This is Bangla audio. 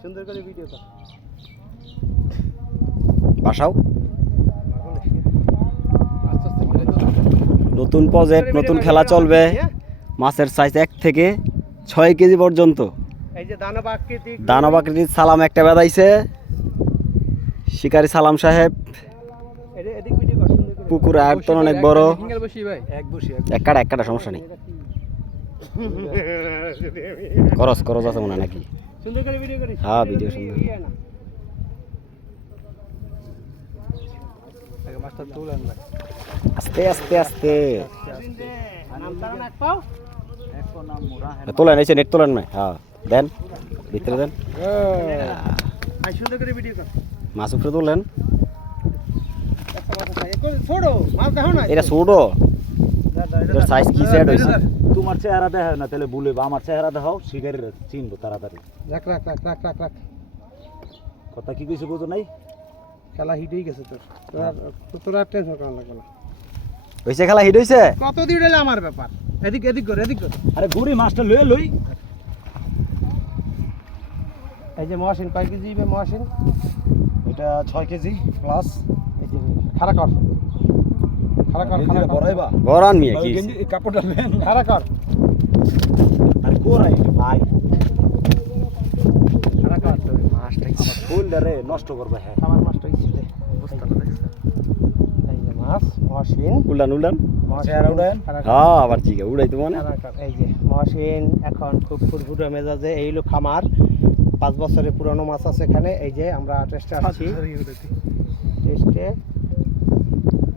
সুন্দর করে ভিডিও কর বাসাও নতুন প্রজেক্ট নতুন খেলা চলবে মাছের সাইজ 1 থেকে 6 কেজি পর্যন্ত এই যে দানব আকৃতির সালাম একটা বেদাইছে শিকারি সালাম সাহেব এদিক ভিডিও কর সুন্দর করে পুকুর আয়তন অনেক বড় সিঙ্গেল বসি ভাই এক কাটা সমস্যা নেই করস আছে মনে হয় নাকি সুন্দর করে ভিডিও করিস হ্যাঁ ভিডিও সুন্দর আগে মাছটা তুলেন ভাই আস্তে আস্তে আস্তে নাম তারা নাক পাও তোলেন এসে নেট তোলেন না হ্যাঁ দেন ভিতরে দেন আই সুন্দর করে ভিডিও কর মাছ উপরে তোলেন ছোড়ো মাছ দেখো না এটা ছোটো এটার সাইজ কি সেট হয়েছে তোমার চেহারা দেখা না তাহলে ভুলে আমার চেহারা দেখাও শিকারিরা চিনবো তাড়াতাড়ি রাখ রাখ রাখ রাখ রাখ রাখ কথা কি কইছে বুঝো নাই খেলা হিট হয়ে গেছে তোর তোর আর টেনশন করা লাগবে না হয়েছে খেলা হিট হয়েছে কত দিন এলে আমার ব্যাপার এদিক এদিক কর আরে গুড়ি মাছটা লয়ে লই এই যে মহাসিন কয় কেজি দিবে মহাসিন এটা 6 কেজি প্লাস এই যে খাড়া কর বড়াইবা গরান মিয়া কি কাপড়টা নেন খাড়া কর আরে কোরাই ভাই খাড়া কর তোর মাছটা আমার ফুলটা রে নষ্ট করবে হ্যাঁ আমার মাছটা ইচ্ছে দে অবস্থাটা দেখছ এই যে মাছ মহাসিন উল্টান চেহারা উড়ান হ্যাঁ আবার ঠিক আছে উড়াই তো মনে এই যে মহাসিন এখন খুব ফুরফুরে মেজাজে এই হলো খামার 5 বছরের পুরানো মাছ আছে এখানে এই যে আমরা টেস্টে আসছি টেস্টে